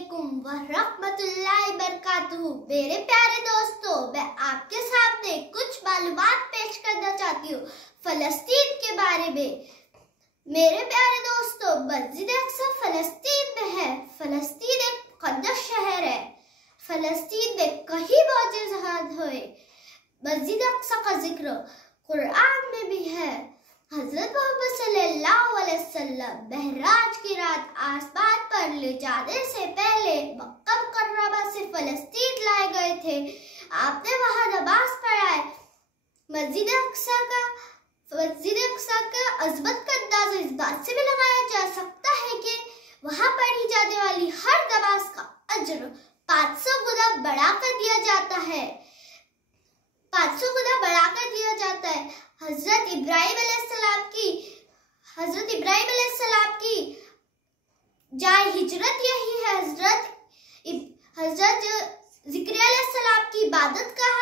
अस्सलामुअलैकुम वरहमतुल्लाहि बरकातुहू। मेरे प्यारे दोस्तों, मैं आपके सामने कुछ मालूमात पेश करना चाहती हूँ फलस्तीन के बारे में। मेरे प्यारे दोस्तों, मस्जिद अक्सा फलस्तीन में है। फलस्तीन एक मुक़द्दस शहर है। फलस्तीन में कई मौजज़ात हुए। मस्जिद अक्सा का जिक्र कुरान में भी है। हज़रत मोहम्मद सल्लल्लाहु अलैहि वसल्लम महराज की रात आसमान पर ले जाने से पहले मक्का मुकर्रमा से फलस्तीन लाए गए थे। आपने वहां नमाज पढ़ाए। मस्जिद अक्सा का अजमत का अंदाजा इस बात से भी लगाया जा सकता है कि वहां पढ़ी जाने वाली हर नमाज का अज्र 500 गुना बढ़ा कर दिया जाता है। 500 गुना बढ़ा कर दिया जाता है। हजरत इब्राहिम अलैहिस्सलाम की जाए हिजरत यही है। हजरत ज़िक्रिया अलैहिस्सलाम की इबादत गाह